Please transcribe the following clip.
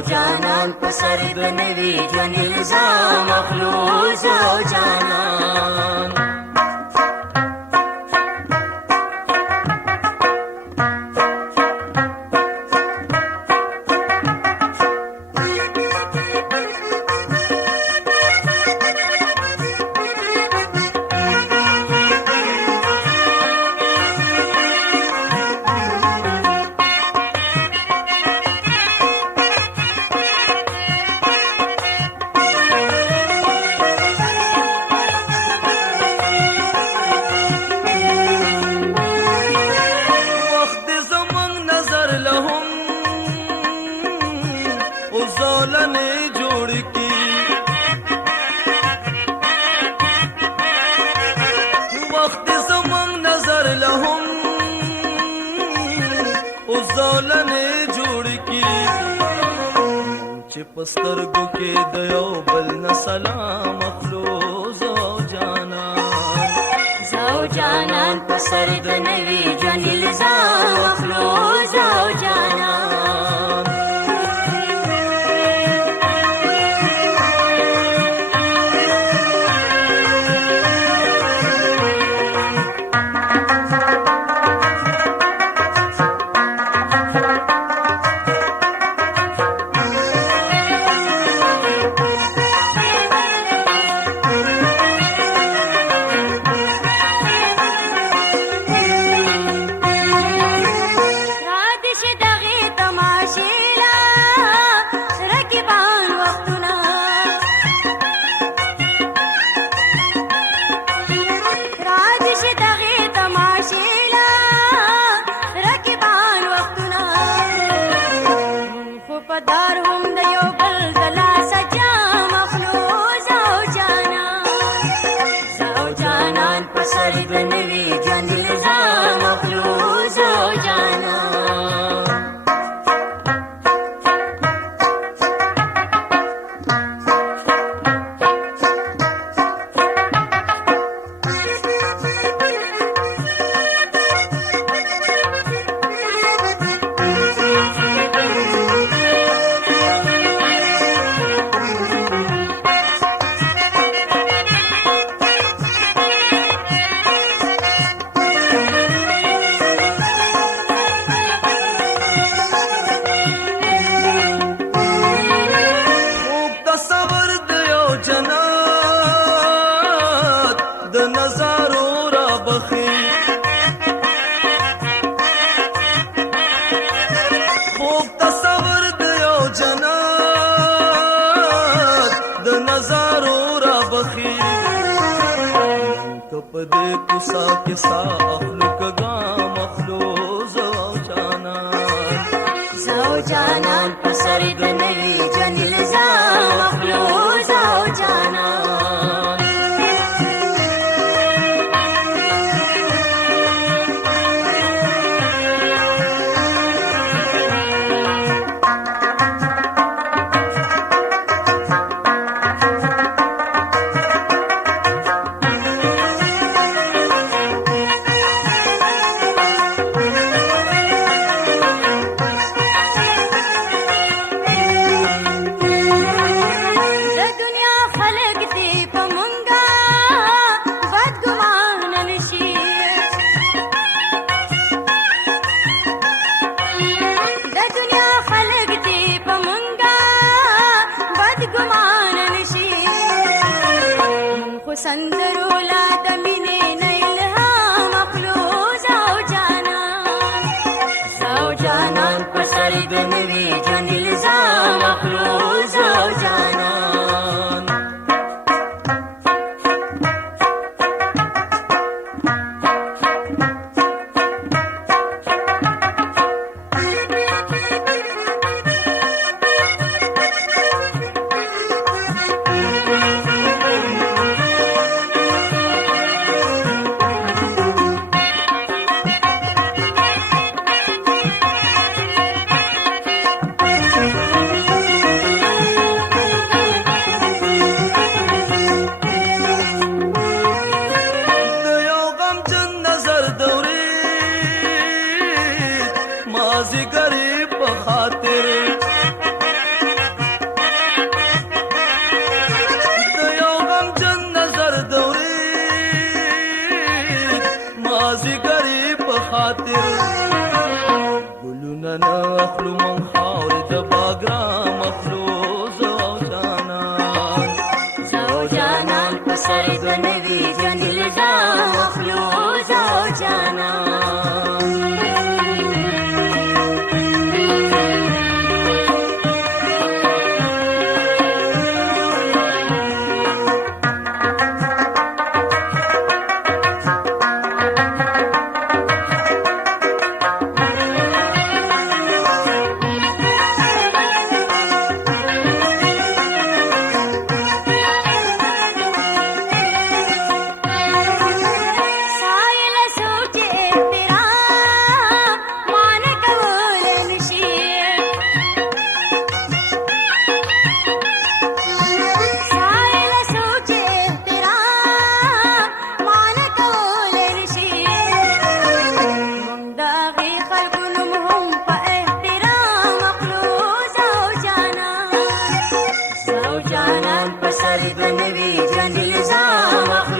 جانان پسر د نوي ژوند الزام اخلو زه او جانان پسترګو کې د یو بل نه سلام اخلو زو جانان پسر د نوي ژوند الزام اخلو زو جانان پدې کوسا کې سا اخلو کګام اخلو زو جانان پسر د نوي ژوند الزام اخلو زو جانان سندرولا د مینې نه الهام اخلو زو جانان پسر د نوي ژوند الزام اخلو زو جانان مازیګری په خاطر نه اخلو من خاورې د باګرام اخلو زه او جانان زه او جانان په سر د نوي ژوند الزام اخلو زه او جانان سر د نوي ژوند الزام